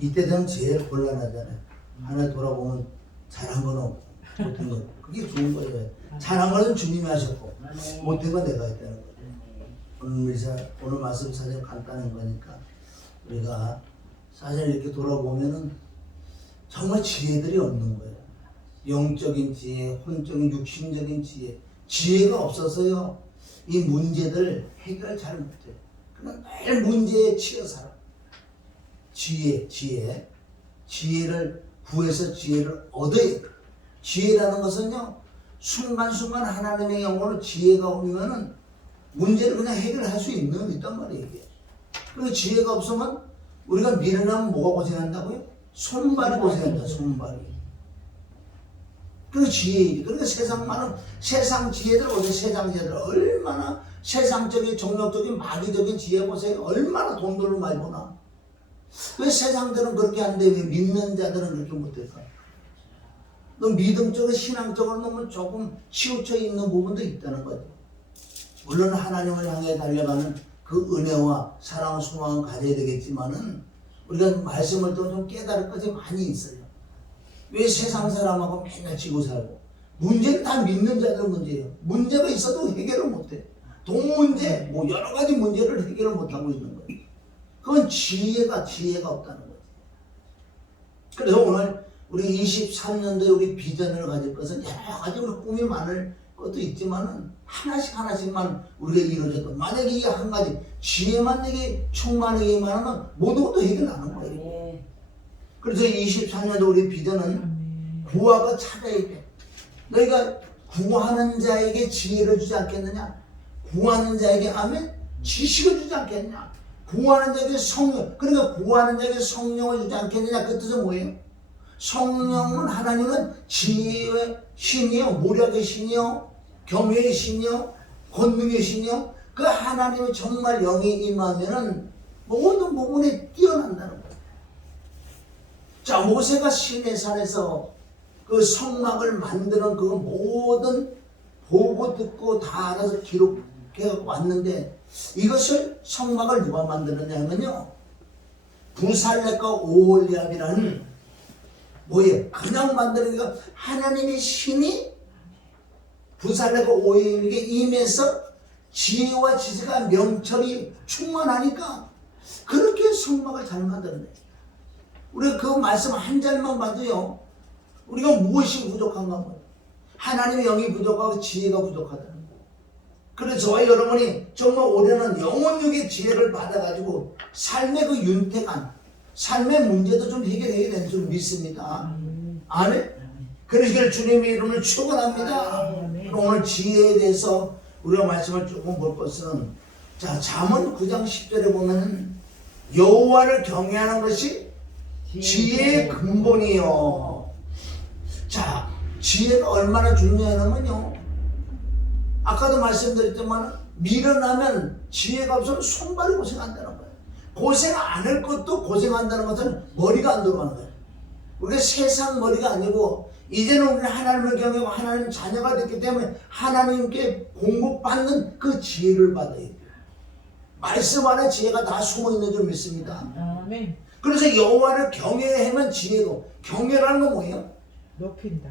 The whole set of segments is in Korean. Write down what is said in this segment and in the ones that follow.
이때 되면 제일 곤란하잖아요. 하나 돌아보면 잘한 건 없고 못한 건 그게 좋은 거예요. 잘한 거는 주님이 하셨고 못한 건 내가 했다는 거예요. 오늘 말씀 사실 간단한 거니까 우리가 사실 이렇게 돌아보면은 정말 지혜들이 없는 거예요. 영적인 지혜, 혼적인 육신적인 지혜, 지혜가 없어서요 이 문제들 해결 잘 못해요. 그냥 매일 문제에 치여 살아. 지혜를 구해서 지혜를 얻어야 돼. 지혜라는 것은요 순간순간 하나님의 영으로 지혜가 오면은 문제를 그냥 해결할 수 있단 말이에요. 이게. 그리고 지혜가 없으면 우리가 미련하면 뭐가 고생한다고요? 손발이 고생한다. 손발이. 그 지혜. 그러니까 세상 지혜들 보세요. 세상 지혜들 얼마나 세상적인 정력적인 마귀적인 지혜 보세요. 얼마나 돈들을 많이 버나. 왜 세상들은 그렇게 하는데 왜 믿는 자들은 그렇게 못할까? 너 믿음적으로 신앙적으로 너무 조금 치우쳐 있는 부분도 있다는 거죠. 물론 하나님을 향해 달려가는 그 은혜와 사랑, 소망은 가져야 되겠지만은 우리가 말씀을 또 좀 깨달을 것이 많이 있어요. 왜 세상 사람하고 맨날 지고 살고 문제는 다 믿는 자들 문제예요. 문제가 있어도 해결을 못해. 돈 문제, 뭐 여러 가지 문제를 해결을 못하고 있는 거예요. 그건 지혜가 없다는 거예요. 그래서 오늘 우리 23년도에 우리 비전을 가질 것은 여러 가지 우리 꿈이 많을 것도 있지만은 하나씩만 우리가 이루어져도 만약에 이 한 가지 지혜만 내게 충만하게만 하면 모든 것도 해결하는 거예요. 그래서 24년도 우리 비전은 구하고 찾아야 돼. 너희가 구하는 자에게 지혜를 주지 않겠느냐? 구하는 자에게 아멘? 지식을 주지 않겠느냐? 구하는 자에게 성령, 그러니까 구하는 자에게 성령을 주지 않겠느냐? 그 뜻은 뭐예요? 성령은 하나님은 지혜의 신이요, 모략의 신이요, 겸허의 신이요, 권능의 신이요. 그 하나님의 정말 영이 임하면은 모든 부분에 뛰어난다는 거예요. 자, 모세가 시내산에서 그 성막을 만드는 그 모든 보고 듣고 다 알아서 기록해 왔는데 이것을 성막을 누가 만들었냐면요 부살렙과 오홀리압이라는 뭐예요? 그냥 만드는 게 하나님의 신이 부살렙과 오홀리압에게 임해서 지혜와 지식과 명철이 충만하니까 그렇게 성막을 잘 만들었네. 우리가 그 말씀 한 절만 봐도요 우리가 무엇이 부족한가 봐요. 하나님의 영이 부족하고 지혜가 부족하다는 거예요. 그래서 저와 여러분이 정말 올해는 영혼육의 지혜를 받아가지고 삶의 그 윤택한 삶의 문제도 좀 해결해야 되는 줄 믿습니다. 아멘? 그러시길 주님의 이름을 축원합니다. 오늘 지혜에 대해서 우리가 말씀을 조금 볼 것은 자 잠언 9장 10절에 보면 여호와를 경외하는 것이 지혜의 근본이요. 자 지혜가 얼마나 중요하냐면요 아까도 말씀드렸지만 미련하면 지혜가 없으면 손발이 고생한다는 거예요. 고생 안 할 것도 고생한다는 것은 머리가 안 들어가는 거예요. 우리가 세상 머리가 아니고 이제는 우리는 하나님을 경외하고 하나님 자녀가 됐기 때문에 하나님께 공급받는 그 지혜를 받아야 돼요. 말씀 안에 지혜가 다 숨어있는 줄 믿습니다. 아멘. 그래서 여호와를 경외하면 지혜고 경외라는 건 뭐예요? 높인다.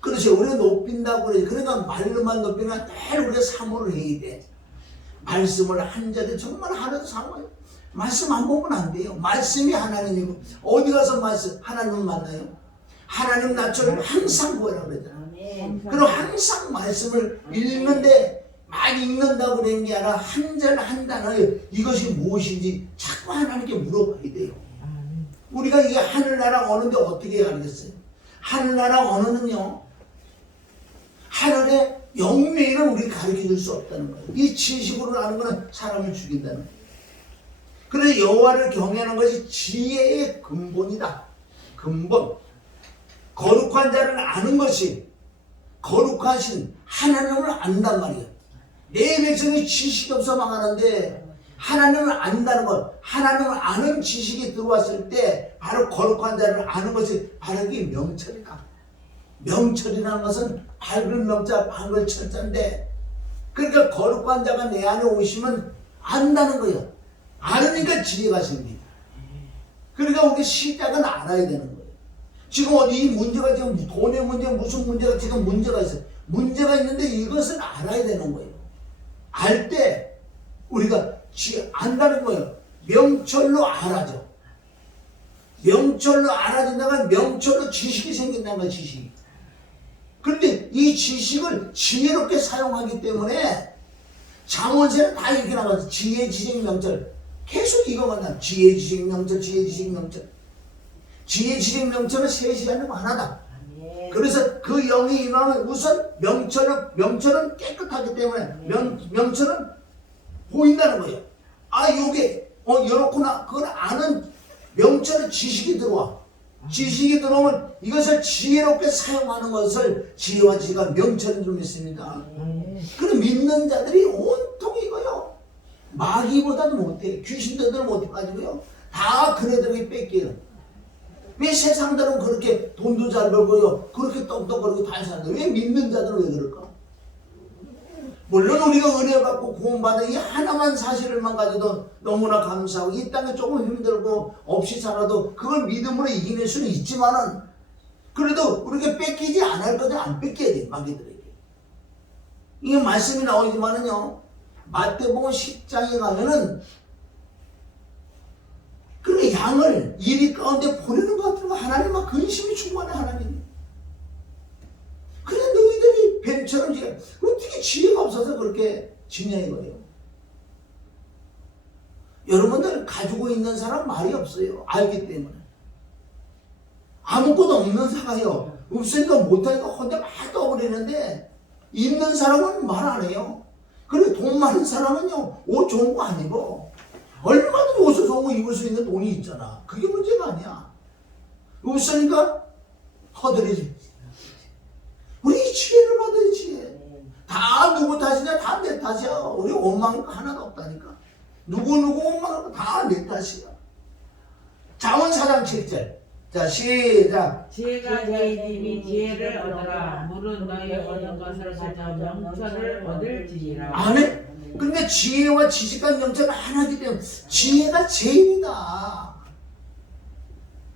그렇지. 우리가 높인다고 그러지. 그러니까 말로만 높이면 늘 우리가 사모를 해야 돼. 말씀을 한 절에 정말 하나도 사모해요. 말씀 안 보면 안 돼요. 말씀이 하나님이고 어디 가서 말씀 하나님 만나요? 하나님 나처럼 항상 구하라고 그러잖아요. 그럼 항상 말씀을 읽는데 막 읽는다고 그러는 게 아니라 한 절 한 단어에 이것이 무엇인지 자꾸 하나님께 물어봐야 돼요. 우리가 이게 하늘나라 어는데 어떻게 알겠어요? 하늘나라 언어는요 하늘의 영매는 우리가 가르쳐줄 수 없다는 거예요. 이 지식으로 아는 거는 사람을 죽인다는 거예요. 그래서 여호와를 경외하는 것이 지혜의 근본이다. 근본. 거룩한 자를 아는 것이 거룩하신 하나님을 안단 말이에요. 내 백성이 지식이 없어 망하는데 하나님을 안다는 것, 하나님을 아는 지식이 들어왔을 때 바로 거룩한 자를 아는 것이 바로 이게 명철이다. 명철이라는 것은 밝은 명자, 밝은 철자인데 그러니까 거룩한 자가 내 안에 오시면 안다는 거예요. 알으니까 지혜가 생깁니다. 그러니까 우리 시작은 알아야 되는 거예요. 지금 어디 이 문제가 지금 돈의 문제, 무슨 문제가 지금 문제가 있어요. 문제가 있는데 이것을 알아야 되는 거예요. 알 때 우리가 안다는 거예요. 명철로 알아죠. 명철로 알아진다면 명철로 지식이 생긴다는 거예요. 지식이. 그런데 이 지식을 지혜롭게 사용하기 때문에 잠언에는 다 이렇게 나가서 지혜, 지식, 명철. 계속 이거만 나와요. 지혜, 지식, 명철, 지혜, 지식, 명철. 지혜, 지식, 명철은 셋이 아니고 하나다. 그래서 그 영이 임하면 우선 명철은 깨끗하기 때문에 명철은 보인다는 거예요. 아, 요게 이렇구나. 그걸 아는 명철은 지식이 들어와. 지식이 들어오면 이것을 지혜롭게 사용하는 것을 지혜와 지가 명철인 줄 믿습니다. 그럼 믿는 자들이 온통 이거요. 마귀보다도 못해. 귀신들은 못해가지고요. 다 그네들에게 뺏겨요. 왜 세상들은 그렇게 돈도 잘 벌고요. 그렇게 똑똑하고 잘 사는데 왜 믿는 자들은 왜 그럴까? 물론 우리가 은혜 받고 구원받은 이 하나만 사실을만 가지고도 너무나 감사하고 이 땅에 조금 힘들고 없이 살아도 그걸 믿음으로 이겨낼 수는 있지만은 그래도 우리가 뺏기지 않을 거든 안 뺏겨야 돼. 마귀들에게. 이게 말씀이 나오지만은요. 마태복음 10장에 가면은 그 양을 이리 가운데 보내는 것 같은 거 하나님과 근심이 충만해 하나님. 그래 너희들이 뱀처럼 어떻게 지혜가 없어서 그렇게 지냐 이거예요. 여러분들 가지고 있는 사람 말이 없어요. 알기 때문에. 아무것도 없는 사가요. 없으니까 못하니까 혼자 막 떠버리는데 있는 사람은 말 안 해요. 그래 돈 많은 사람은요 옷 좋은 거 안 입어. 얼마든지 옷을 좋은 거 입을 수 있는 돈이 있잖아. 그게 문제가 아니야. 없으니까 허들이지. 우리 지혜를 받아야 지혜. 다 누구 탓이냐? 다 내 탓이야. 우리 원망 하나도 없다니까. 누구 원망하고 다 내 탓이야. 잠언 4장 7절. 자 시작. 지혜가 네 입이 지혜를 얻어라. 물은 너희 얻은 것을 가져 명철을 얻을지니라. 아멘. 그러니까 지혜와 지식과 명철은 하나이기 때문에 지혜가 제일이다.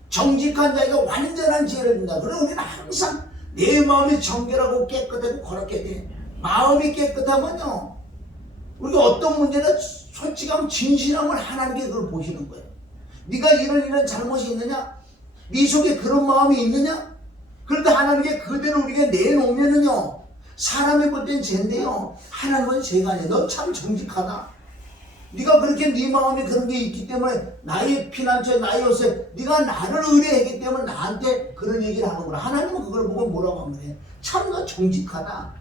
정직한 자에게 완전한 지혜를 준다. 그럼 우리는 항상 내 마음이 정결하고 깨끗하고 거룩해야 돼. 마음이 깨끗하면요 우리가 어떤 문제나 솔직하면 진실함을 하나님께 그걸 보시는 거예요. 네가 이런 잘못이 있느냐? 네 속에 그런 마음이 있느냐? 그런데 하나님께 그대로 우리가 내놓으면은요 사람이 볼 땐 죄인데요 하나님은 죄가 아니야. 너 참 정직하다. 네가 그렇게 네 마음에 그런 게 있기 때문에 나의 피난처에 나의 옷에 네가 나를 의뢰했기 때문에 나한테 그런 얘기를 하는구나. 하나님은 그걸 보고 뭐라고 하면 돼? 참 너 정직하다.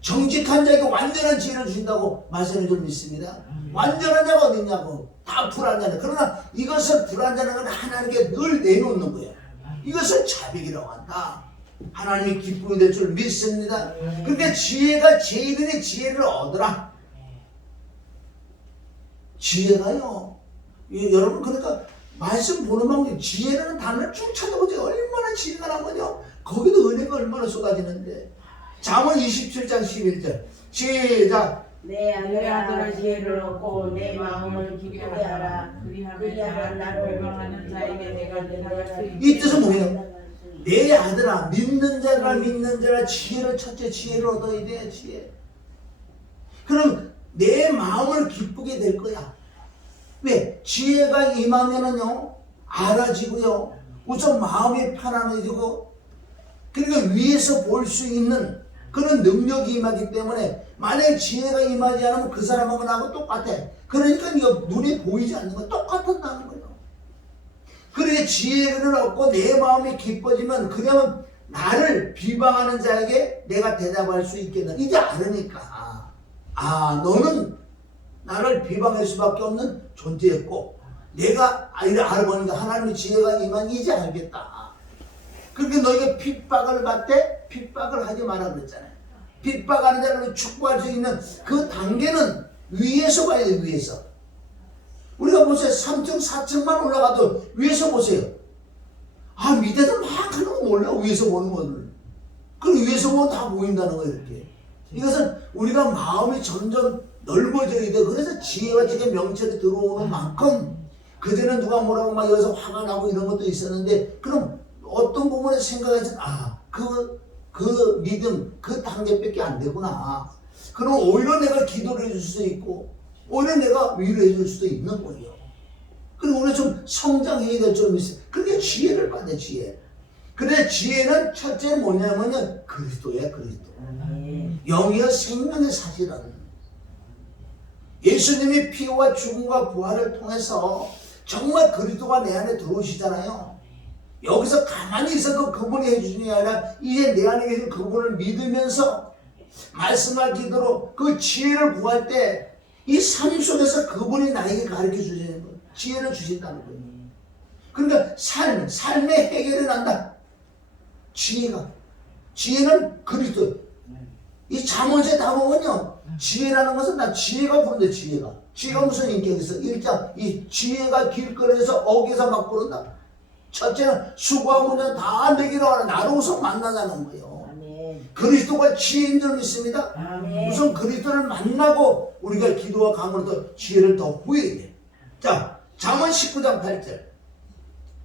정직한 자에게 완전한 지혜를 주신다고 말씀해 줄 믿습니다. 완전한 자가 어디 있냐고. 다 불완전해. 그러나 이것을 불완전한 건 하나님께 늘 내놓는 거예요. 이것을 자백이라고 한다. 하나님이 기쁨이 될 줄 믿습니다. 그러니까 지혜가 제일인의 지혜를 얻으라. 지혜가요. 여러분 그러니까 말씀 보는 방법이 지혜라는 단어를 쭉 찾아보세요. 얼마나 지혜가 나면요. 거기도 은혜가 얼마나 쏟아지는데. 잠언 27장 11절. 시작. 내 아들아 지혜를 얻고 내 마음을 기쁘게 하라. 그리하면 나를 비방하는 자에게 내가 대답할 수 있다. 이 뜻은 뭐예요? 내 아들아 믿는 자라 지혜를 첫째 지혜를 얻어야 돼. 지혜. 그럼 내 마음을 기쁘게 될 거야. 왜? 지혜가 임하면은요 알아지고요 우선 마음이 편안해지고 그러니까 위에서 볼 수 있는 그런 능력이 임하기 때문에 만약에 지혜가 임하지 않으면 그 사람하고 나하고 똑같아. 그러니까 이거 눈에 보이지 않는 건 똑같다는 거예요. 그러게 지혜를 얻고 내 마음이 기뻐지면 그러면 나를 비방하는 자에게 내가 대답할 수 있겠나. 이제 알으니까 너는 나를 비방할 수밖에 없는 존재였고 내가 알아보니까 하나님의 지혜가 임한 이제 알겠다. 그렇게 너에게 핍박을 받되 핍박을 하지 마라 그랬잖아요. 핍박하는 자를 축복할 수 있는 그 단계는 위에서 봐야 돼요. 위에서. 우리가 보세요. 3층 4층만 올라가도 위에서 보세요. 밑에서 막 하는 거 몰라. 위에서 보는 거를. 그럼 위에서 보면 다 보인다는 거예요. 이렇게. 이것은 우리가 마음이 점점 넓어져야 돼. 그래서 지혜와 지혜 명철이 들어오는 만큼 그전에 누가 뭐라고 막 여기서 화가 나고 이런 것도 있었는데, 그럼 어떤 부분에 생각해서 그 믿음, 그 단계밖에 안 되구나. 그럼 오히려 내가 기도를 해줄 수도 있고, 오히려 내가 위로해 줄 수도 있는 거예요. 그리고 우리 좀 성장해야 될 점이 있어요. 그게 지혜를 받아, 지혜. 그래, 지혜는 첫째 뭐냐면은 그리스도야, 그리스도. 영이여 생명의 사실은. 예수님이 피와 죽음과 부활을 통해서 정말 그리스도가 내 안에 들어오시잖아요. 여기서 가만히 있어도 그분이 해주시는 게 아니라 이제 내 안에 계신 그분을 믿으면서 말씀할 기도로 그 지혜를 구할 때 이 삶 속에서 그분이 나에게 가르쳐 주시는 거예요. 지혜를 주신다는 거예요. 그러니까 삶의 해결이 난다. 지혜는 그리스도. 이 잠언에 다 보면요, 지혜라는 것은 나 지혜가 부른다. 지혜가 무슨 인격이 있어? 1장 이 지혜가 길거리에서 어귀에서 막 부른다. 첫째는 수고하고 다 내기로 하는 나로 우선 만나자는 거예요. 그리스도가 지혜인 줄 믿습니다. 우선 그리스도를 만나고 우리가 기도와 강으로 지혜를 더 구해야 돼. 자, 잠언 19장 8절.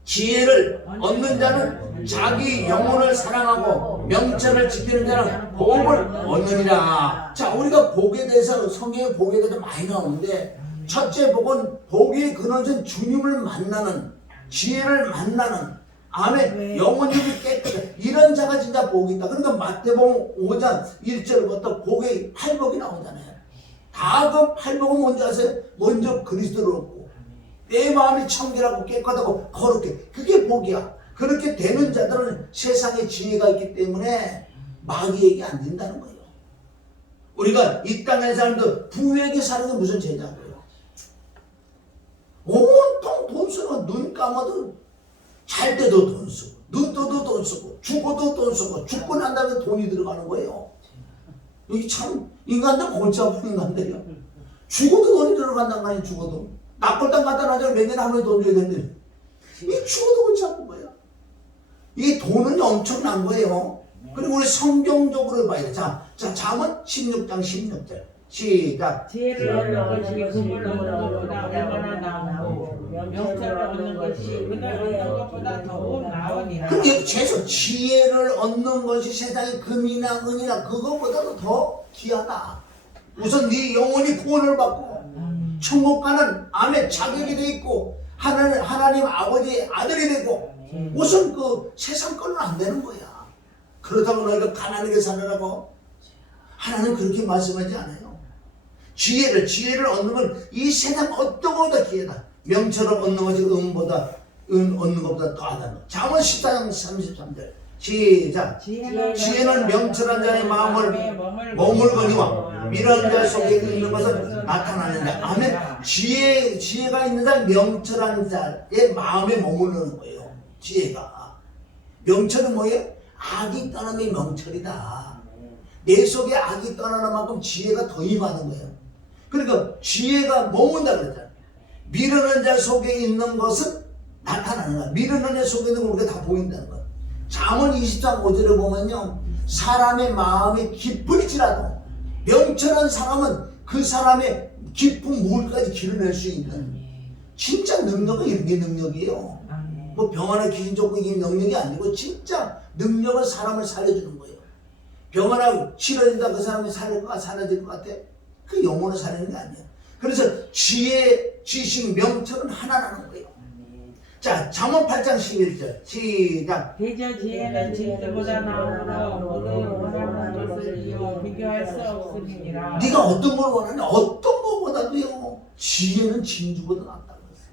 지혜를 얻는 자는 자기 영혼을 사랑하고 명철을 지키는 자는 복을 얻느니라. 자, 우리가 복에 대해서 성경에 복에 대해서 많이 나오는데, 첫째 복은 복이 그너진 주님을 만나는, 지혜를 만나는, 안에 영혼이 깨끗해. 이런 자가 진짜 복이 있다. 그러니까 마태복음 5장 1절부터 복의 8복이 나오잖아요. 다 그 8복은 뭔지 아세요? 먼저 그리스도를 얻고 내 마음이 청결하고 깨끗하고 거룩해. 그게 복이야. 그렇게 되는 자들은 세상에 지혜가 있기 때문에 마귀에게 안 된다는 거예요. 우리가 이 땅의 사람들 부유하게 사는 게 무슨 죄냐고요. 온통 돈 쓰고 눈 감아도 잘 때도 돈 쓰고 눈 떠도 돈 쓰고 죽어도 돈 쓰고 죽고 난 다음에 돈이 들어가는 거예요. 여기 참 인간들 골치 아픈 인간들이야. 죽어도 돈이 들어간다는 거 아니야. 죽어도 낙골당 갖다 놔줘 몇 년에 한 번에 돈 줘야 되는데 이 죽어도 골치 아픈 거야. 이 돈은 엄청난 거예요. 그리고 우리 성경적으로 봐야 돼. 자, 잠언 16장 16절 시작. 지혜를 얻는 것이 금을 얻는 것보다 얼마나 나오고 명철을 얻는 것이 은을 얻는 것보다 더욱 나으니라. 그게 최소 지혜를 얻는 것이 세상의 금이나 은이나 그것보다도 더 귀하다. 우선 네 영혼이 구원을 받고 천국 가는 암에 자격이 돼 있고 하나님 아버지의 아들이 되고 우선 그 세상 거는 안 되는 거야. 그렇다고 너희가 가난하게 살으라고 하나님 그렇게 말씀하지 않아요. 지혜를 얻는 건 이 세상 어떤 것보다 기회다. 명철을 얻는 것이 은 얻는 것보다 더하다는 거. 잠언 14장 33절 시작. 지혜는 명철한 자의 마음을 머물거니와 미련한 자 속에 있는 것은 나타나는다. 아멘. 지혜가 있는 자, 명철한 자의 마음에 머무르는 거예요. 지혜가. 명철은 뭐예요? 악이 떠남이 명철이다. 내 속에 악이 떠나는 만큼 지혜가 더 임하는 거예요. 그러니까 지혜가 머문다 그랬잖아요. 미련한 자 속에 있는 것은 나타나는 거야. 미련한 자 속에 있는 걸 우리가 다 보인다는 거야. 잠언 20장 5절을 보면요, 사람의 마음이 깊을지라도 명철한 사람은 그 사람의 깊은 물까지 길어낼 수 있는 진짜 능력은 이런 게 능력이에요. 뭐 병 하나 귀신 쫓고 이게 능력이 아니고 진짜 능력은 사람을 살려주는 거예요. 병 하나 치러진다 그 사람이 사라질 것 같아? 그 영혼을 살리는 게 아니에요. 그래서 지혜, 지식, 명철은 하나라는 거예요. 자, 잠언 8장 11절 시작. 대저 지혜는 진주보다 나오므로 모든 원하는 것을 이어 비교할 수 없으니라. 네가 어떤 걸 원하냐? 어떤 것보다도요, 지혜는 진주보다 낫다고 했어요.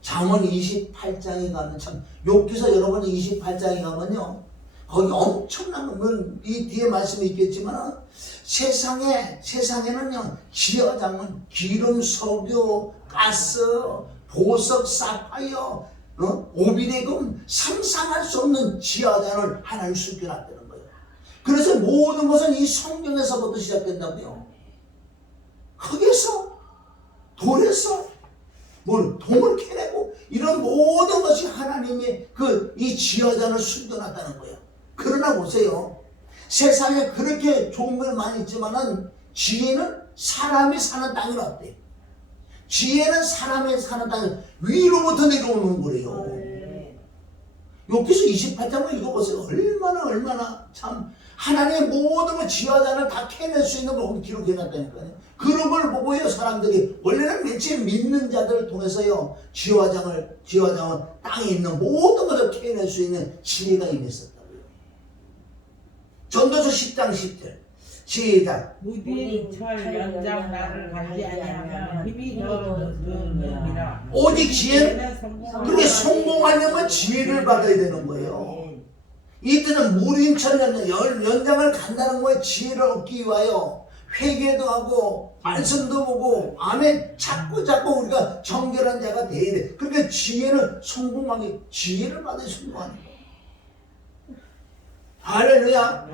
잠언 28장에 가면 참 욥기서 여러분이 28장에 가면요, 거기 엄청난 건 이 뒤에 말씀이 있겠지만 세상에는요, 지혜장은 기름, 석유, 가스, 보석, 사파이어, 오비레금 상상할 수 없는 지하자를 하나님 숨겨놨다는 거예요. 그래서 모든 것은 이 성경에서부터 시작된다고요. 흙에서, 돌에서, 동을 캐내고 이런 모든 것이 하나님의 이 지하자를 숨겨놨다는 거예요. 그러나 보세요. 세상에 그렇게 좋은 걸 많이 있지만은 지혜는 사람이 사는 땅이 없대요. 지혜는 사람의 사는 땅에 위로부터 내려오는 거래요. 욥기서 28장을 읽어보세요. 얼마나 참 하나님의 모든 걸 지혜자를 다 캐낼 수 있는 걸 기록해놨다니까요. 그런 걸 보고요, 사람들이 원래는 맨 처음 믿는 자들을 통해서요, 지혜장은 땅에 있는 모든 것을 캐낼 수 있는 지혜가 임했었다고요. 전도서 10장 10절 시작. 무딘 철 연장 나를 가지 아니하면 힘이 더 느니라. 오직 지혜는 그렇게 성공하려면 지혜를 받아야 되는 거예요. 이때는 무린철 연장을 간다는 거에 지혜를 얻기 위하여 회개도 하고 말씀도 보고 아멘 자꾸 우리가 정결한 자가 돼야 돼. 그러니까 지혜는 성공하기 지혜를 받아야 성공하는 거예요. 할렐루야.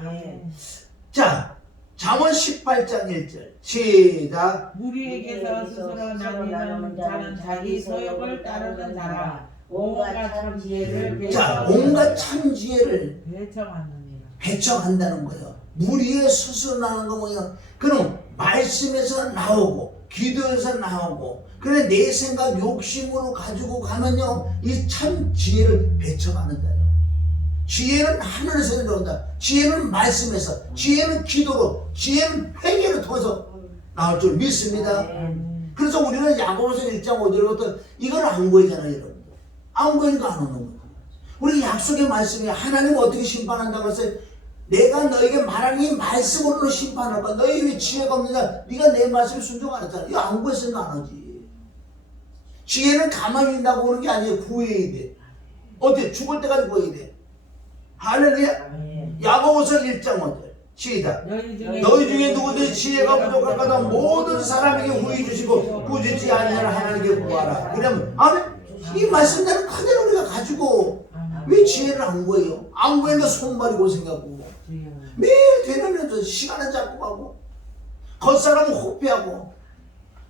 자, 잠언 18장 1절 시작. 무리에게서 스스로 나뉘는 자는 자기 소욕을 따르는 자라. 온갖 참 지혜를 자, 온갖 참 지혜를 배척하느니라. 배척한다는 거예요. 무리에 스스로 나는 거 뭐냐? 그럼 말씀에서 나오고 기도에서 나오고 그래 내 생각 욕심으로 가지고 가면요 이 참 지혜를 배척하는 자예요. 지혜는 하늘에서 내려온다. 지혜는 말씀에서, 지혜는 기도로, 지혜는 회개를 통해서 나올 줄 믿습니다. 그래서 우리는 야고보서 1장 5절부터 이걸 안 보이잖아요, 여러분. 안 보이니까 안 오는 거예요. 우리 약속의 말씀이 하나님 어떻게 심판한다고 했어요? 내가 너에게 말하는 이 말씀으로 심판할 거야. 너희 왜 지혜가 없느냐? 네가 내 말씀에 순종 안 했잖아. 이거 안 구했으니까 안 하지. 지혜는 가만히 있다고 오는 게 아니에요. 구해야 돼. 어때? 죽을 때까지 구해야 돼. 할렐루야. 야고보서 1장 5절 시작. 너희 중에 누구든지 지혜가 부족할까다 모든 사람에게 후히 주시고 꾸짖지 아니하는 하나님께 구하라. 그러면 아멘. 이 말씀대로 그대로 우리가 가지고 왜 지혜를 안 구해요? 안 구해서 손발이 고생하고 매일 되면서 시간은 잡고 가고 겉사람은 호피하고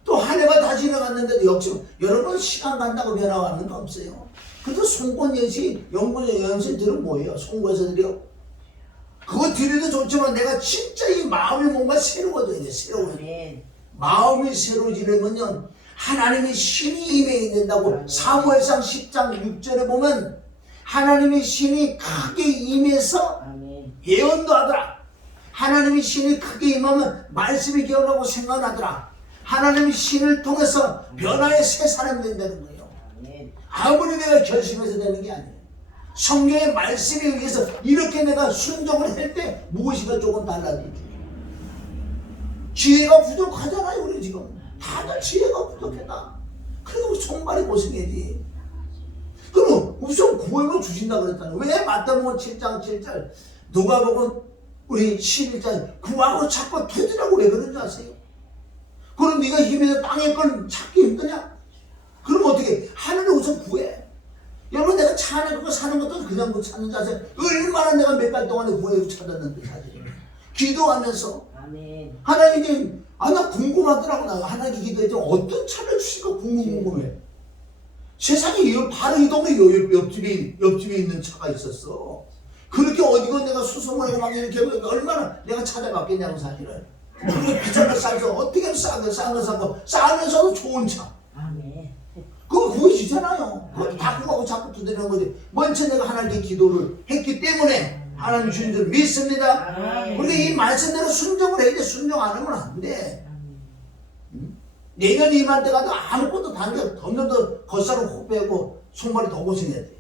또 한 해가 다 지나갔는데도 역시 여러분 시간 간다고 변화하는 거 없어요. 그래서 송곳연시 연신들은 뭐예요? 송곳에서들이요. 그거 드려도 좋지만 내가 진짜 이 마음이 뭔가 새로워져야 돼. 새로워져야 마음이 새로워지려면요 하나님의 신이 임해 있는다고 사무엘상 10장 6절에 보면 하나님의 신이 크게 임해서 예언도 하더라. 하나님의 신이 크게 임하면 말씀이 기억나고 생각나더라. 하나님의 신을 통해서 변화의 새 사람이 된다는 거예요. 아무리 내가 결심해서 되는 게 아니에요. 성경의 말씀에 의해서 이렇게 내가 순종을 할 때 무엇인가 조금 달라지죠. 지혜가 부족하잖아요. 우리 지금 다들 지혜가 부족하다. 그래도 손발이 고생해야지. 그럼 우선 구원을 주신다 그랬잖아요. 왜 마태복음 7장 7절 누가복음 우리 11장 구하고 찾고 터지라고 왜 그런지 아세요? 그럼 네가 힘에서 땅의 걸 찾기 힘드냐? 그럼 어떻게? 하늘을 우선 구해. 여러분 내가 차 안에 그거 사는 것도 그냥 그 찾는 자세. 얼마나 내가 몇 달 동안에 구해서 찾았는데 사실. 기도하면서 하나님이 나 궁금하더라고. 나 하나님 기도했지 어떤 차를 주실까 궁금해. 세상에 바로 이 동네 옆집에 있는 차가 있었어. 그렇게 어디건 내가 수소문하고 막 이렇게 얼마나 내가 찾아봤겠냐고 사실은. 그리고 비싼 거 싸서 어떻게 싼 거 사고 싸면서도 좋은 차. 그거 구해주잖아요. 그거 다 구하고 자꾸 두드리는 거지. 먼저 내가 하나님께 기도를 했기 때문에 하나님 주신 줄 믿습니다. 우리가 이 말씀대로 순종을 해야 돼. 순종 안 하면 안 돼. 내년 이맘 때 가도 아무것도 없는 더 겉살을 호빼고 손발이 더 고생해야 돼.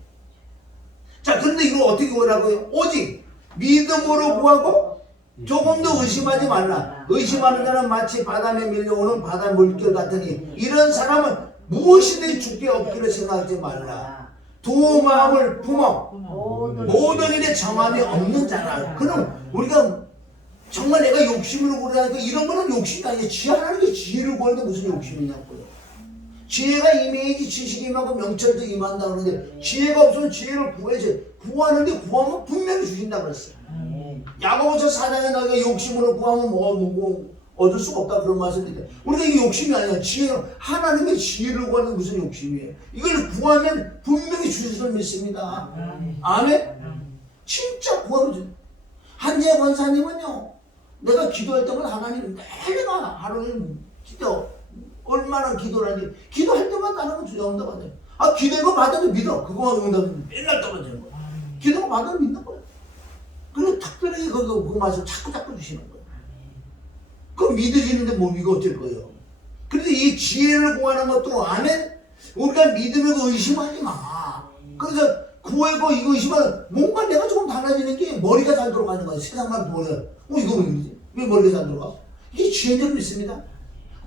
자, 그런데 이걸 어떻게 구하라고요? 오직 믿음으로 구하고 조금도 의심하지 말라. 의심하는 자는 마치 바람에 밀려오는 바다 물결 같으니 이런 사람은 무엇이든지 주께 없기를 생각하지 말라. 두 마음을 품어 모든 일에 정함이 없는 자라. 그럼 우리가 정말 내가 욕심으로 구하니까 이런 거는 욕심이 아니에요. 지혜 하나는 게 지혜를 구하는데 무슨 욕심이냐고요. 지혜가 임해야지 지식이 임하고 명철도 임한다 그러는데 지혜가 없으면 지혜를 구해야지. 구하는데 구하면 분명히 주신다 그랬어요. 야고보서 4장에 너희가 욕심으로 구하면 뭐 얻을 수가 없다 그런 말씀인데 우리가 이게 욕심이 아니야. 지혜는 하나님의 지혜를 구하는 무슨 욕심이에요. 이걸 구하면 분명히 주실 줄 믿습니다. 아멘. 진짜 구하면 주. 한재 권사님은요 내가 기도할 때마다 하나님 내가 하루에 진짜 얼마나 기도를 하니 기도할 때마다 하는 건 주여 응답 받아요. 아 기도한 거 받아도 믿어. 그거만 응답은 맨날 떨어지는 거야. 기도가 받아도 믿는 거야. 그리고 특별하게 그 말씀 자꾸 주시는 거야. 그럼 믿어지는데 뭐 이거 어쩔 거예요. 그래서 이 지혜를 구하는 것도 아멘. 우리가 믿으면 의심하지 마. 그래서 구하고 이거 의심하면 뭔가 내가 조금 달라지는 게 머리가 잘 돌아가는 거야. 세상만 보면 이거 왜 그러지? 왜 머리가 잘 돌아가? 이게 지혜인 믿습니다.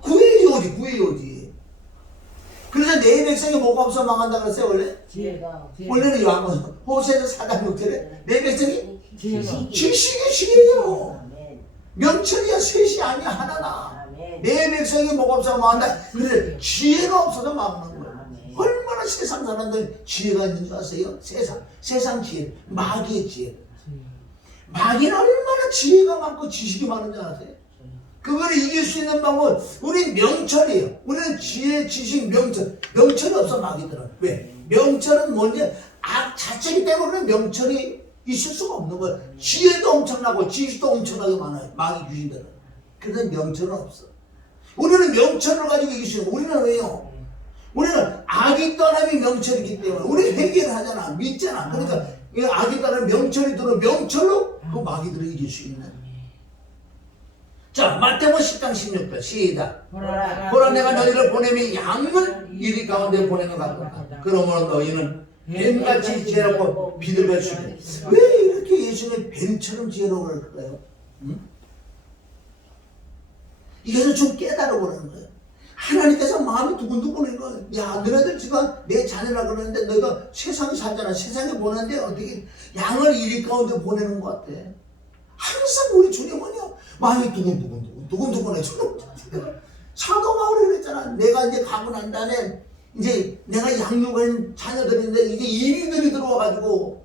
구해야지. 그래서 내 백성이 뭐가 없어 망한다 그랬어요 원래? 지혜가 원래는 요한은 호세에서 4장 6절에 내 백성이 지혜가 지식이 지혜요. 아멘. 명철이야 셋이 아니야 하나나. 아멘. 내 백성이 뭐가 없어 망한다. 그래 지혜가 없어서 망하는 거야. 아멘. 얼마나 세상 사람들 지혜가 있는 줄 아세요? 세상 지혜, 마귀의 지혜. 마귀는 얼마나 지혜가 많고 지식이 많은 줄 아세요? 그거를 이길 수 있는 방법은 우리 명철이에요. 우리는 지혜, 지식, 명철. 명철이 없어 마귀들은. 왜? 명철은 뭔지 악 자체이기 때문에 명철이 있을 수가 없는 거예요. 지혜도 엄청나고 지식도 엄청나게 많아요. 마귀 귀신들은. 그런데 명철은 없어. 우리는 명철을 가지고 이길 수 있는 거예요. 우리는 왜요? 우리는 악이 떠남이 명철이기 때문에 우리 회개를 하잖아. 믿잖아. 그러니까 이 악이 떠나면 명철이 들어 명철로 그 마귀들을 이길 수 있는. 자, 마태복음 10장 16절 시작. 보라 내가 너희를 보내면 양을 이리 가운데 보내는 것 같다. 그러므로 너희는 뱀같이 지혜롭고 비둘기같이 지혜롭고. 왜 이렇게 예수님이 뱀처럼 지혜로워 그럴까요? 응? 이것을 좀 깨달아 보라는 거예요. 하나님께서 마음이 두근두근한 거예요. 야, 너희들 지금 내 자녀라 그러는데 너희가 세상에 살잖아. 세상에 보내는데 어떻게 양을 이리 가운데 보내는 것 같아. 항상 우리 주님은요 마음이 두근두근해. 사도 바울이 그랬잖아. 내가 이제 가고 난 다음에 이제 내가 양육한 자녀들인데 이게 이리들이 들어와가지고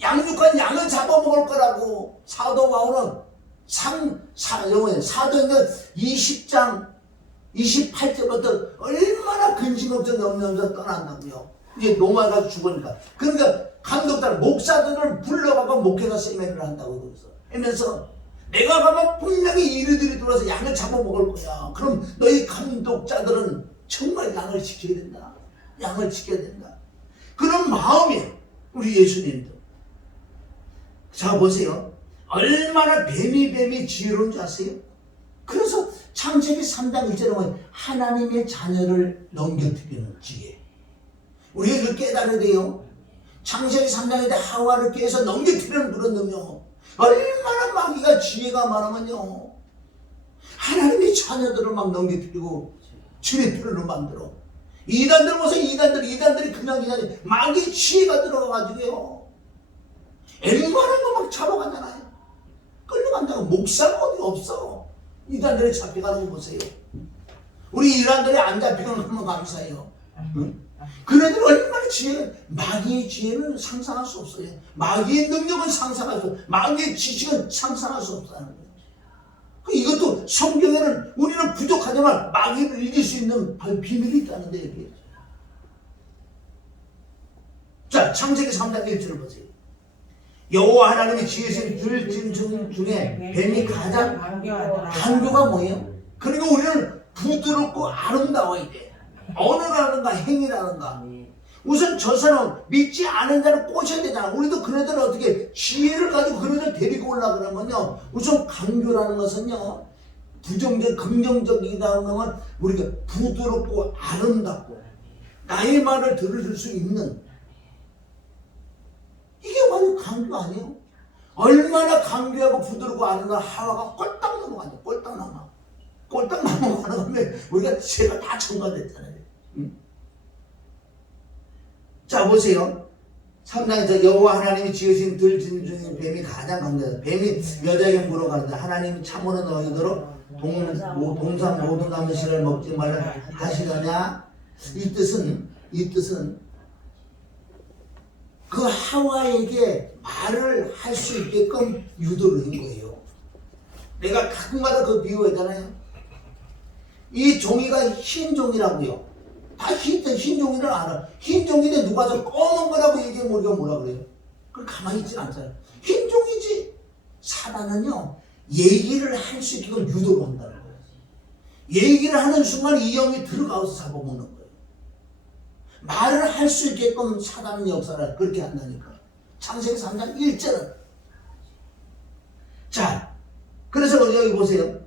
양육한 양을 잡아먹을 거라고. 사도 바울은 사도행전 20장 28절부터 얼마나 근심 걱정 염려하면서 떠난다고요. 이제 노마에 가서 죽으니까. 그러니까 감독들, 목사들을 불러가고 목회자 세미나를 한다고 그러면서. 하면서 내가 가면 분명히 이리들이 들어와서 양을 잡아먹을 거야. 그럼 너희 감독자들은 정말 양을 지켜야 된다. 양을 지켜야 된다. 그런 마음이에요. 우리 예수님도. 자 보세요. 얼마나 뱀이 지혜로운 줄 아세요? 그래서 창세기 3장 1절에 보면 하나님의 자녀를 넘겨드리는 지혜. 우리가 이걸 깨달아야 돼요. 창세기 3장에 하와를 깨서 넘겨드리는 그런 능력. 얼마나 마귀가 지혜가 많으면요. 하나님의 자녀들을 막 넘겨드리고 죄들로 만들어. 이단들 보세요. 이단들이 그냥 마귀 지혜가 들어가가지고요. 웬만한 거 막 잡아가잖아요. 끌려간다고. 목사가 어디 없어. 이단들이 잡혀가는 거 보세요. 우리 이단들이 안 잡히는 건 감사해요. 응? 그네들 얼마나 마귀의 지혜는 상상할 수 없어요. 마귀의 능력은 상상할 수 없어요. 마귀의 지식은 상상할 수 없다는 거예요. 이것도 성경에는 우리는 부족하지만 마귀를 이길 수 있는 비밀이 있다는데 여기. 자, 창세기 3장 1절을 보세요. 여호와 하나님의 지혜신 들짐승 중에 뱀이 가장 강교가 뭐예요? 그러니까 우리는 부드럽고 아름다워야 돼. 언어라든가 행위라든가. 우선 저 사람 믿지 않은 자를 꼬셔야 되잖아. 우리도 그네들 어떻게 지혜를 가지고 그네들 데리고 올라 그러면요. 우선 강교라는 것은요. 부정적, 긍정적이라는 건 우리가 부드럽고 아름답고 나의 말을 들을 수 있는 이게 바로 강교 아니에요? 얼마나 강교하고 부드럽고 아름다운 하와가 꼴딱 넘어간다. 꼴딱 넘어가는 거면 우리가 죄가 다 첨가됐잖아요. 자 보세요. 3장에서 여호와 하나님이 지으신 들짐승 중에 뱀이 가장 강대하다. 뱀이 여자에게 물어가는데 하나님이 참으로 너희들로 동산 모든 나무 씨를 먹지 말라 하시더냐. 이 뜻은 그 하와에게 말을 할 수 있게끔 유도를 한 거예요. 내가 가끔가다 그 비유하잖아요. 이 종이가 흰 종이라고요. 다 흰 종이를 알아. 흰 종인데 누가 저 검은 거라고 얘기하면 우리가 뭐라 그래요? 그걸 가만히 있지 않잖아요. 흰 종이지. 사단은요, 얘기를 할 수 있게끔 유도를 한다는 거예요. 얘기를 하는 순간 이 영이 들어가서 잡아먹는 거예요. 말을 할 수 있게끔 사단의 역사를 그렇게 한다니까. 창세기 3장 1절은. 자, 그래서 여기 보세요.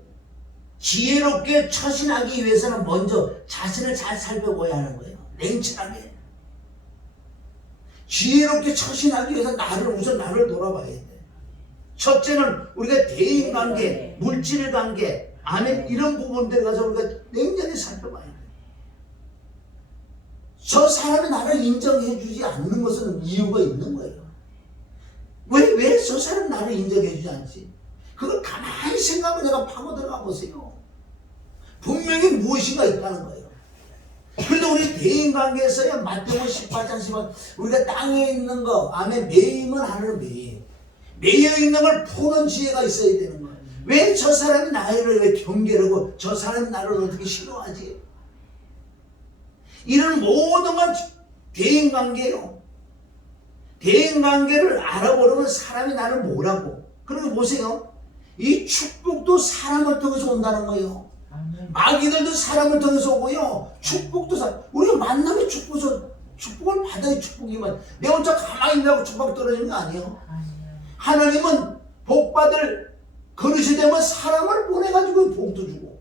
지혜롭게 처신하기 위해서는 먼저 자신을 잘 살펴봐야 하는 거예요. 냉철하게. 지혜롭게 처신하기 위해서 우선 나를 돌아봐야 돼. 첫째는 우리가 대인관계, 물질관계, 아멘, 이런 부분들에 가서 우리가 냉정히 살펴봐야 돼. 저 사람이 나를 인정해 주지 않는 것은 이유가 있는 거예요. 왜 저 사람이 나를 인정해 주지 않지? 그걸 가만히 생각을 내가 파고 들어가 보세요. 분명히 무엇인가 있다는 거예요. 그런데 우리 대인관계에서야 마태복음 18장 18장 우리가 땅에 있는 거, 아멘, 매임은 하는 매임. 매여 있는 걸 푸는 지혜가 있어야 되는 거예요. 왜 저 사람이 나를 왜 경계하고 저 사람이 나를 어떻게 싫어하지? 이런 모든 건 대인관계예요. 대인관계를 알아보려면 사람이 나를 뭐라고. 그리고 보세요. 이 축복도 사람을 통해서 온다는 거예요. 마귀들도 사람을 통해서 오고요. 축복도 우리가 만남의 축복을 받아야 축복이면 내 혼자 가만히 있다고 축복 떨어지는 거 아니에요. 하나님은 복받을 그릇이 되면 사람을 보내가지고 복도 주고,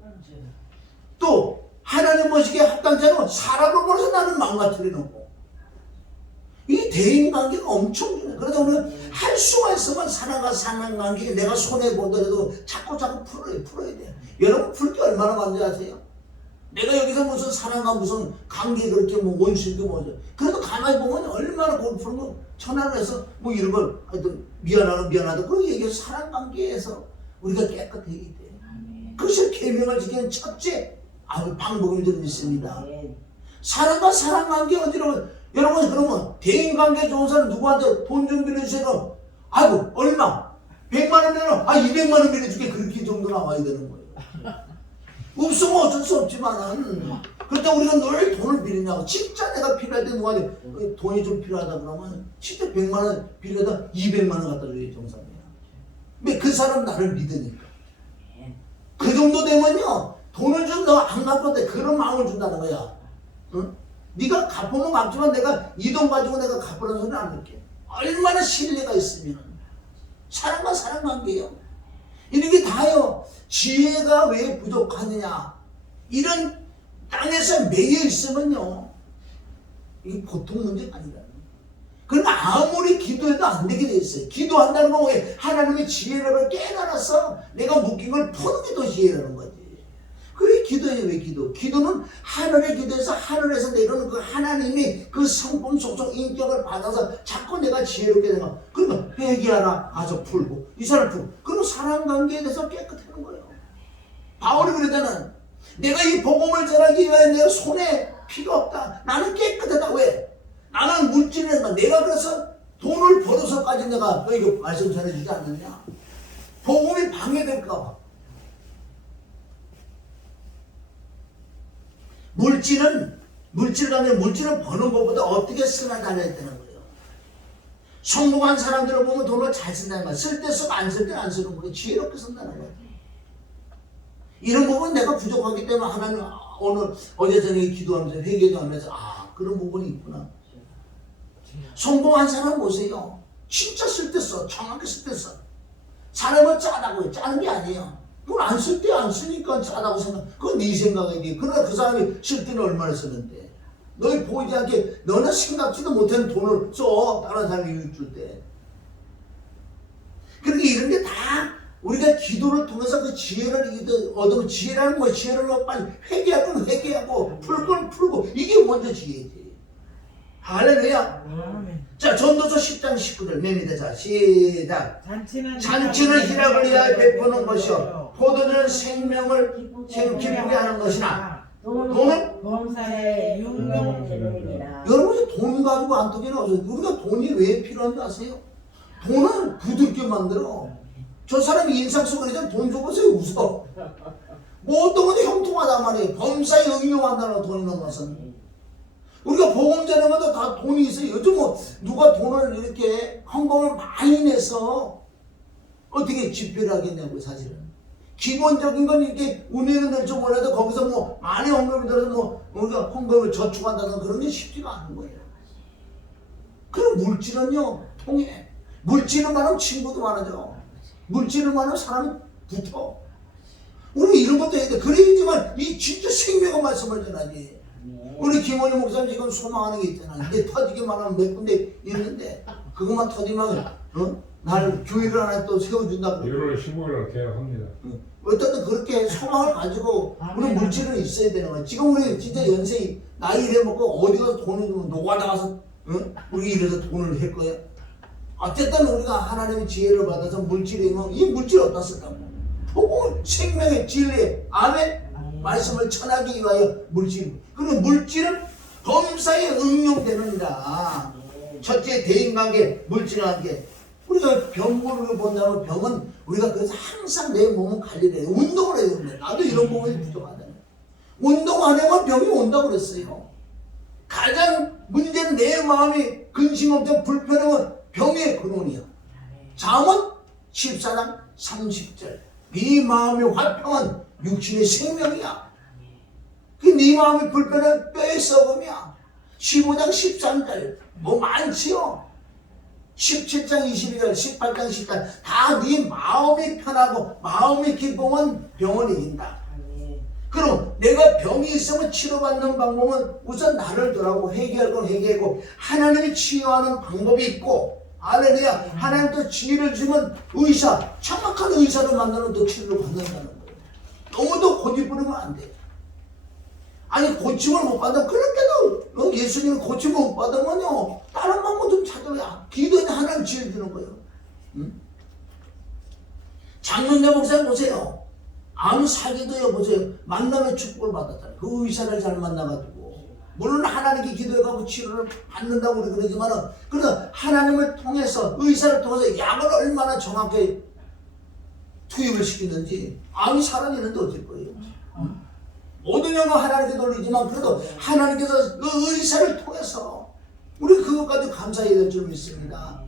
또 하나님 모시기에 합당자는 사람을 보내서 나는 망가뜨리는 거. 이 대인관계가 엄청 중요해요. 그래서 우리는 할 수가 있으면 사람과 사는 관계, 내가 손해보더라도 자꾸 풀어야 돼요. 여러분 풀 게 얼마나 많은지 아세요? 내가 여기서 무슨 사람과 무슨 관계 그렇게 뭐 원수도 뭐죠. 그래도 가만히 보면 얼마나 그걸 푸는 거 전화를 해서 뭐 이런 걸 하여튼 미안하다 그런 얘기해서 사람 관계에서 우리가 깨끗해야 돼요. 그것이 계명을 지키는 첫째 방법인 줄 믿습니다. 사람과 사람 관계 어디로 여러분 그러면 대인관계 좋은 사람 누구한테 돈 좀 빌려주세요. 아이고 얼마? 100만 원 빌려? 200만 원 빌려줄게. 그렇게 정도 나와야 되는 거예요. 없으면 어쩔 수 없지만은 그렇다고 우리가 늘 돈을 빌리냐고. 진짜 내가 필요할 때 누구한테 돈이 좀 필요하다 그러면 진짜 100만 원 빌려다 200만 원 갖다 줘야 정상이야. 왜? 그 사람 나를 믿으니까. 그 정도 되면요 돈을 좀 너 안 갚아도 돼. 그런 마음을 준다는 거야. 응? 네가 갚으면 갚지만 내가 이 돈 가지고 내가 갚으라는 소리는 안 할게. 얼마나 신뢰가 있으면 사람과 사람 관계예요. 이런 게 다요. 지혜가 왜 부족하느냐. 이런 땅에서 매여 있으면요 이게 보통 문제가 아니라. 그러나 아무리 기도해도 안 되게 돼 있어요. 기도한다는 건 왜? 하나님의 지혜를 깨달아서 내가 묶인 걸 푸는 게 더 지혜라는 거지. 그게 기도예요. 왜 기도? 기도는 하늘의 기도에서 하늘에서 내려오는 그 하나님의 그 성품 속성 인격을 받아서 자꾸 내가 지혜롭게 되는 거. 그러니까 회개하라 가서 풀고 이 사람 풀고 그럼 사람 관계에 대해서 깨끗하는 거예요. 바울이 그러잖아. 내가 이 복음을 전하기 위해 내가 손에 피가 없다. 나는 깨끗하다. 왜? 나는 물질이란다. 내가 그래서 돈을 벌어서까지 내가 너에게 말씀 전해주지 않느냐. 복음이 방해될까 봐. 물질은 버는 것보다 어떻게 쓰나 달려야 되는 거예요. 성공한 사람들을 보면 돈을 잘 쓴다는 거야. 쓸 때 쓰고 안 쓸 때 안 쓰는 거예요. 지혜롭게 쓴다는 거예요. 이런 부분 내가 부족하기 때문에 하나님 오늘 어제 저녁에 기도하면서 회개도 하면서 그런 부분이 있구나. 성공한 사람 보세요. 진짜 쓸 때 써. 정확히 쓸 때 써. 사람은 짜다고요. 짜는 게 아니에요. 그걸 안 쓸 때 안 쓰니까 짜다고 생각. 그건 네 생각이지. 그러나 그 사람이 쓸 때는 얼마나 쓰는데. 너희 보이지 않게 너는 생각지도 못하는 돈을 써. 다른 사람이 유익 줄 때. 그러니까 이런 게 다 우리가 기도를 통해서 그 지혜를 얻으면 지혜라는 거야. 지혜를 빨리 회개할 건 회개하고 풀 건 풀고 이게 먼저 지혜지. 할렐루야. 자, 전도서 10장 19절 맨 밑에 자 시작. 잔치는 희락을 위하여 베푸는 것이요 포도주는 생명을 기쁘게 하는 것이나 돈은 범사에 융용되느니라. 여러분이 돈 가지고 안 되기는 없어요. 우리가 돈이 왜 필요한지 아세요? 돈은 부들게 만들어. 저 사람이 인상 쓰고 그러잖아. 돈 줘보세요. 웃어. 뭐 어떤 건 형통하단 말이에요. 범사에 응용한다는 거 돈 있는 것은. 우리가 복음 전하면도 다 돈이 있어요. 요즘 뭐 누가 돈을 이렇게 헌금을 많이 내서 어떻게 집회를 하겠냐고요. 사실은 기본적인 건 이렇게 운행은 될 줄 몰라도 거기서 뭐 많이 헌금이 들어서 뭐 우리가 헌금을 저축한다는 그런 게 쉽지가 않은 거예요. 그럼 물질은요 통해. 물질은 많으면 친구도 많아져. 물질은 많으면 사람이 붙어. 우리 이런 것도 해야 돼. 그래야지만 이 진짜 생명의 말씀을 전하지. 우리 김원희 목사님 지금 소망하는 게 있잖아. 이제 터지기만 하면 몇 군데 있는데 그것만 터지면 날 교회를 하나 또 세워준다고. 1월 15일 계약합니다. 어떤 때 그렇게 소망을 가지고 우리 물질은 있어야 되는 거야. 지금 우리 진짜 연세 나이 이래 먹고 어디 가서 돈을 주면 노가다 가서 우리 이래서 돈을 할 거야. 어쨌든 우리가 하나님의 지혜를 받아서 물질이면 이 물질 어디다 쓰려고? 보고 생명의 진리 아멘 말씀을 전하기 위하여 물질. 그리고 물질은 범사에 응용되느니라. 첫째 대인관계, 물질관계. 우리가 병을 본다면 병은 우리가 그래서 항상 내 몸은 관리를 해요. 운동을 해야 됩니다. 나도 이런 부분이 부족하다. 운동 안 하면 병이 온다고 그랬어요. 가장 문제는 내 마음이 근심걱정 불편하면 병의 근원이야. 잠언 14장 30절. 네 마음의 화평은 육신의 생명이야. 네 마음이 불편한 뼈의 썩음이야. 15장 13절. 뭐 많지요. 17장 22절, 18장 14절. 다 네 마음이 편하고 마음이 기쁘면 병을 이긴다. 그럼 내가 병이 있으면 치료받는 방법은 우선 나를 더라고 해결할 건 해결하고 하나님이 치유하는 방법이 있고 할렐루야. 하나님 또 지혜를 주면 의사, 정확한 의사를 만나면 또 치료를 받는다는 거예요. 너무도 고집부리면 안 돼. 아니 고침을 못 받으면 그렇게도 예수님은 고침을 못 받으면요 다른 방법 좀 찾아야 기도에 하나님 지혜 주는 거예요. 장윤대 목사님 보세요. 암 사기도요 보세요. 만남의 축복을 받았잖아요. 그 의사를 잘 만나가지고 물론 하나님께 기도해가고 치료를 받는다고 우리 그러지만은 그러나 하나님을 통해서 의사를 통해서 약을 얼마나 정확하게 투입을 시키는지 암이 살아내는데 어쩔 거예요. 모든 영광 하나님께 돌리지만 그래도 하나님께서 그 의사를 통해서 우리 그것까지 감사해야 될 줄 믿습니다.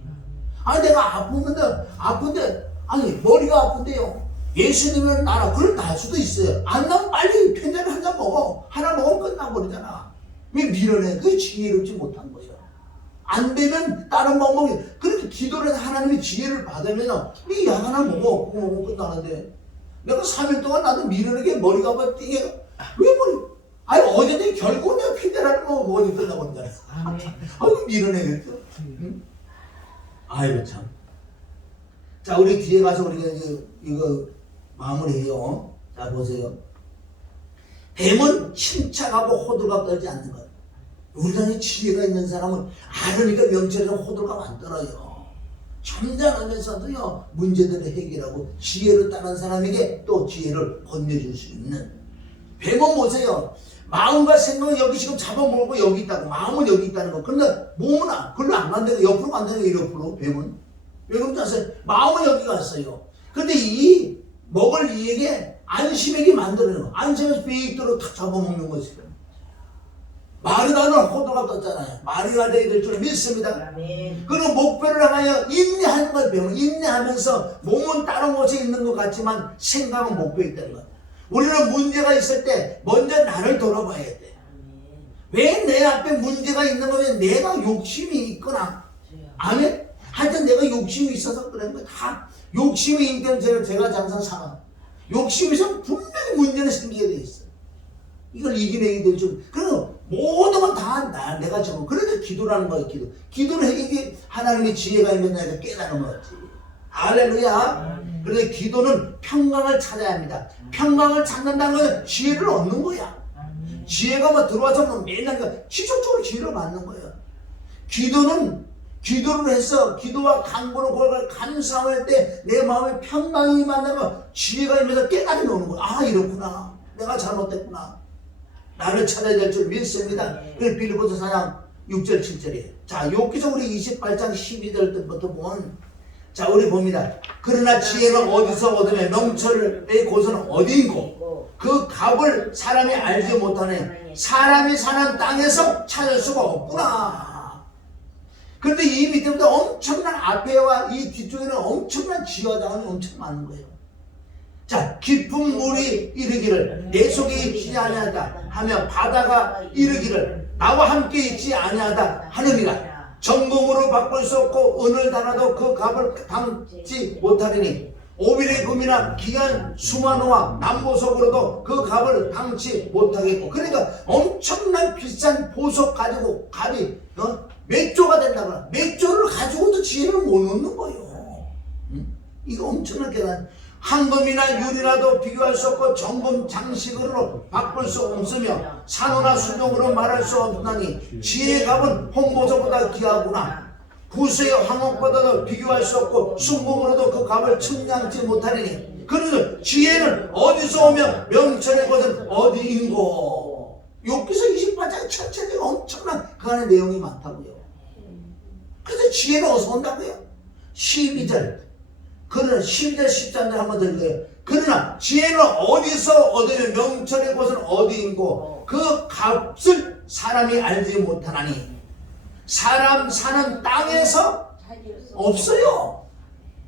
아니 내가 아픈데 아니 머리가 아픈데요. 예수님은 나라 그걸 날 수도 있어요. 안 나면 빨리 편지를 한 잔 먹어. 하나 먹으면 끝나버리잖아. 왜 밀어내? 그게 지혜롭지 못한 거예요. 안 되면 다른 방법이 그렇게 기도를 하나님의 지혜를 받으면 이 약 하나 먹어. 그거 먹으면 끝나는데 내가 3일 동안 나도 밀어내게 머리가 아파 뛰게 왜 머리 아니 어제도 결국 내가 편지를 먹어 머리 끝나버리잖아. 아이고 밀어내겠어. 응? 아이고 참. 자 우리 뒤에 가서 우리가 이거 마무리해요. 자 보세요. 뱀은 침착하고 호들갑 떨지 않는 것. 우리나라에 지혜가 있는 사람은 알으니까 명철에서 호들갑 안 떨어요. 점잖으면서도요 문제들을 해결하고 지혜를 따른 사람에게 또 지혜를 건네줄 수 있는. 뱀은 보세요. 마음과 생각은 여기 지금 잡아먹고 여기 있다고. 마음은 여기 있다는 거. 그런데 몸은 글로 안 간다고. 옆으로 간다고. 옆으로 뱀은. 왜 그런지 아세요? 마음은 여기 갔어요. 근데 이 먹을 이에게 안심하게 만들어내는 거. 안심해서 빅도로 탁 잡아먹는 것이죠. 마르다는 호도가 떴잖아요. 마리가 되게 될 줄 믿습니다. 그리고 목표를 향하여 인내하는 걸 배우는. 인내하면서 몸은 다른 곳에 있는 것 같지만 생각은 목표에 있다는 것. 우리는 문제가 있을 때 먼저 나를 돌아봐야 돼. 왜 내 앞에 문제가 있는 거면 내가 욕심이 있거나 아멘? 하여튼 내가 욕심이 있어서 그런 거야. 다 욕심이 있는 제가 장사 살아. 욕심이 있으면 분명히 문제는 생기게 돼 있어. 이걸 이겨내게 될 줄. 그리고 모든 건 다 내가 정하고. 그래서 기도라는 거야. 기도를 해야지 하나님의 지혜가 있는 내가 깨달은 거지. 할렐루야. 그래서 기도는 평강을 찾아야 합니다. 평강을 찾는다는 건 지혜를 얻는 거야. 지혜가 뭐 들어와서 뭐 맨날 지속적으로 지혜를 받는 거야. 기도를 해서 기도와 간구로 그걸 감사할 때 내 마음에 평강이 만나면 지혜가 임해서 깨달음이 오는 거야. 아 이렇구나. 내가 잘못됐구나. 나를 찾아야 될 줄 믿습니다. 그래서 빌립보서 4장 6절 7절이에요. 자 여기서 우리 28장 12절 때부터 보면 자 우리 봅니다. 그러나 지혜는 어디서 얻으며 명철의 곳은 어디인고 그 값을 사람이 알지 못하네. 사람이 사는 땅에서 찾을 수가 없구나. 그런데 이 밑에부터 엄청난 앞에와 이 뒤쪽에는 엄청난 지혜와 자원이 엄청 많은 거예요. 자, 깊은 물이 이르기를 내 속에 있지 아니하다 하며 바다가 이르기를 나와 함께 있지 아니하다 하느니라. 정금으로 바꿀 수 없고 은을 달아도 그 값을 담지 못하리니 오빌의 금이나 귀한 수마노와 남보석으로도 그 값을 당치 못하겠고. 그러니까 엄청난 비싼 보석 가지고 값이 몇 조가 된다거나 몇 조를 가지고도 지혜를 못 얻는 거예요. 이거 엄청난 계단. 황금이나 유리라도 비교할 수 없고 정금 장식으로 바꿀 수 없으며 산호나 수종으로 말할 수 없나니 지혜의 값은 홍보석보다 귀하구나. 구수의 황옥보다도 비교할 수 없고 순금으로도 그 값을 측량치 못하리니 그러므로 지혜는 어디서 오며 명철의 것은 어디인고. 여기서 28장 전체적인 엄청난 그 안에 내용이 많다고요. 그래서 지혜는 어디서 온다고요? 12절 그러나 12절 13절 한번 더 읽어요. 그러나 지혜는 어디서 얻으며 명철의 곳은 어디인고 그 값을 사람이 알지 못하나니. 사람 사는 땅에서 없어요.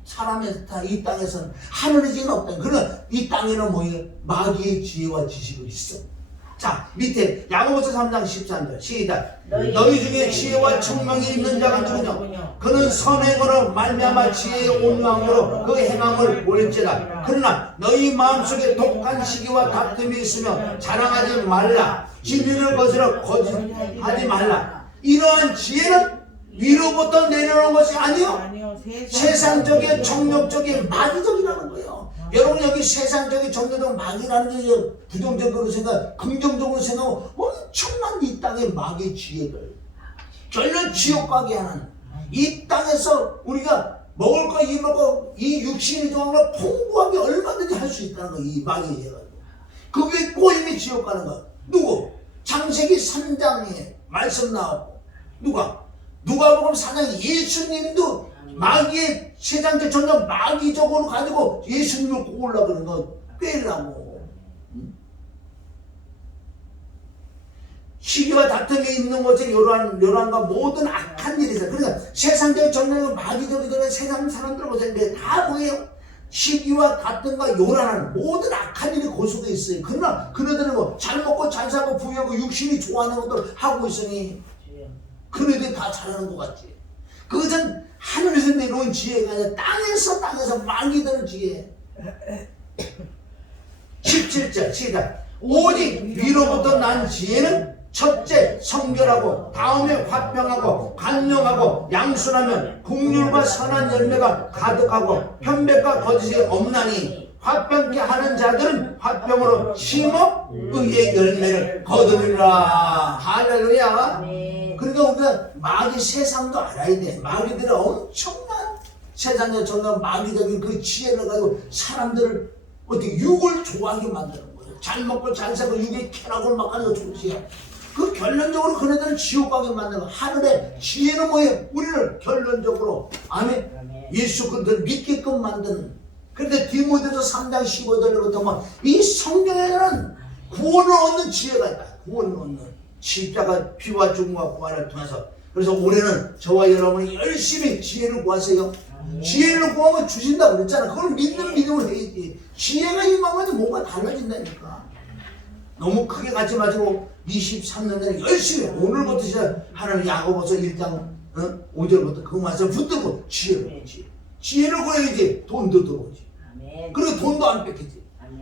사람의 이 땅에서는 하늘의 지혜는 없다. 그러나 이 땅에는 뭐예요? 마귀의 지혜와 지식이 있어. 자, 밑에 야고보서 3장 13절 시작. 너희 중에 지혜와 청명이 있는 자가 누구냐? 그는 선행으로 말미암아 지혜의 온유함으로 그 행함을 보일지라. 그러나 너희 마음속에 독한 시기와 다툼이 있으며 자랑하지 말라. 진리를 거스려 거짓하지 말라. 이러한 지혜는 위로부터 내려오는 것이 아니요 세상적인 정욕적인 마귀적이라는 거예요. 여러분 여기 세상적인 정욕적 마귀라는 게 부정적으로 생각, 긍정적으로 생각하고 엄청난 이 땅의 마귀 지혜들 결론 지옥 가게 하는 이 땅에서 우리가 먹을 거 입을 거 이 육신이 좋아하는 걸 풍부하게 얼마든지 할 수 있다는 거. 이 마귀 지혜가 그게 꼬임이 지옥 가는 거. 누구? 창세기 3장에 말씀 나오고 누가복음 4장 예수님도 마귀의 세상적 전혀 마귀적으로 가지고 예수님을 꼬으려고 그러는 거 꿰려고. 시기와 다툼이 있는 것에 요란과 모든 악한 일이 있어요. 그러니까 세상적인 전쟁은 마귀적이거나 세상 사람들 보세요. 다 뭐예요? 시기와 다툼과 요란한 모든 악한 일이 그 속에 있어요. 그러나 그네들은 뭐 잘 먹고 잘 살고 부유하고 육신이 좋아하는 것들 하고 있으니 그네들이 다 잘하는 것 같지. 그것은 하늘에서 내려온 지혜가 아니라 땅에서 마귀들의 지혜. 17절 시작. 오직 위로부터 난 지혜는 첫째 성결하고 다음에 화평하고 간용하고 양순하면 긍휼과 선한 열매가 가득하고 편백과 거짓이 없나니 화평케 하는 자들은 화평으로 심어 의의 열매를 거두리라. 할렐루야. 그러니까 우리가 마귀 세상도 알아야 돼. 마귀들은 엄청난 세상에 정말 마귀적인 그 지혜를 가지고 사람들을 어떻게 육을 좋아하게 만드는 거예요. 잘 먹고 잘 살고 육의 쾌락을 막 하는 거 좋지요. 그 결론적으로 그네들은 지옥 가게 만드는 거. 하늘의 지혜는 뭐예요? 우리를 결론적으로 아멘. 예수 그리스도를 믿게끔 만드는. 그런데 디모데서 3장 15절부터 뭐 이 성경에는 구원을 얻는 지혜가 있다. 구원을 얻는. 십자가 피와 죽음과 부활을 통해서. 그래서 올해는 저와 여러분이 열심히 지혜를 구하세요. 지혜를 구하면 주신다고 그랬잖아. 그걸 믿는 믿음으로 해야지. 지혜가 임하면 뭐가 달라진다니까. 너무 크게 가지 마시고 23년 전에 열심히 오늘부터 시작 하나님 야고보서 1장 5절부터 그 말씀 붙들고 지혜를 구하지. 지혜를 구해야지 돈도 들어오지. 그리고 돈도 안 뺏기지.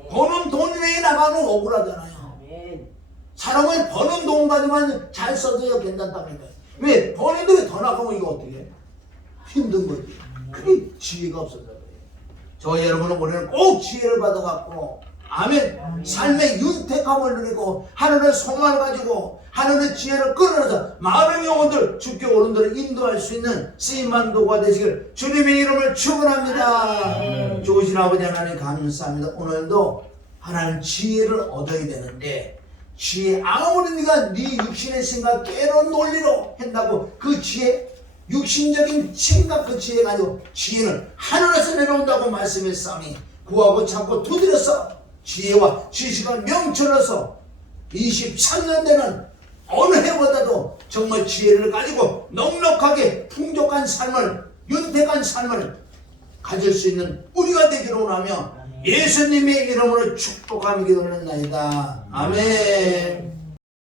버는 돈 외에 나가면 억울하잖아요. 사람은 버는 돈 가지만 잘 써줘야 괜찮답니다. 왜? 버는데 왜 더 나가면 이거 어떻게 해? 힘든 거지. 그게 지혜가 없어서 그래요. 저 여러분은 올해는 꼭 지혜를 받아갖고 아멘. 삶의 윤택함을 누리고 하늘의 소망을 가지고 하늘의 지혜를 끌어내서 많은 영혼들 주께 오른들을 인도할 수 있는 쓰임만 도구가 되시길 주님의 이름을 축원합니다. 좋으신 아버지 하나님 감사합니다. 오늘도 하나님 지혜를 얻어야 되는데 지혜 아무리 네가 네 육신의 생각 깨는 논리로 한다고 그 지혜 육신적인 생각 그 지혜가 아니고 지혜는 하늘에서 내려온다고 말씀했사오니 구하고 찾고 두드려서 지혜와 지식을 명철로서 23년 되는 어느 해보다도 정말 지혜를 가지고 넉넉하게 풍족한 삶을 윤택한 삶을 가질 수 있는 우리가 되기로 원하며 예수님의 이름으로 축복하며 기도하나이다. 아멘.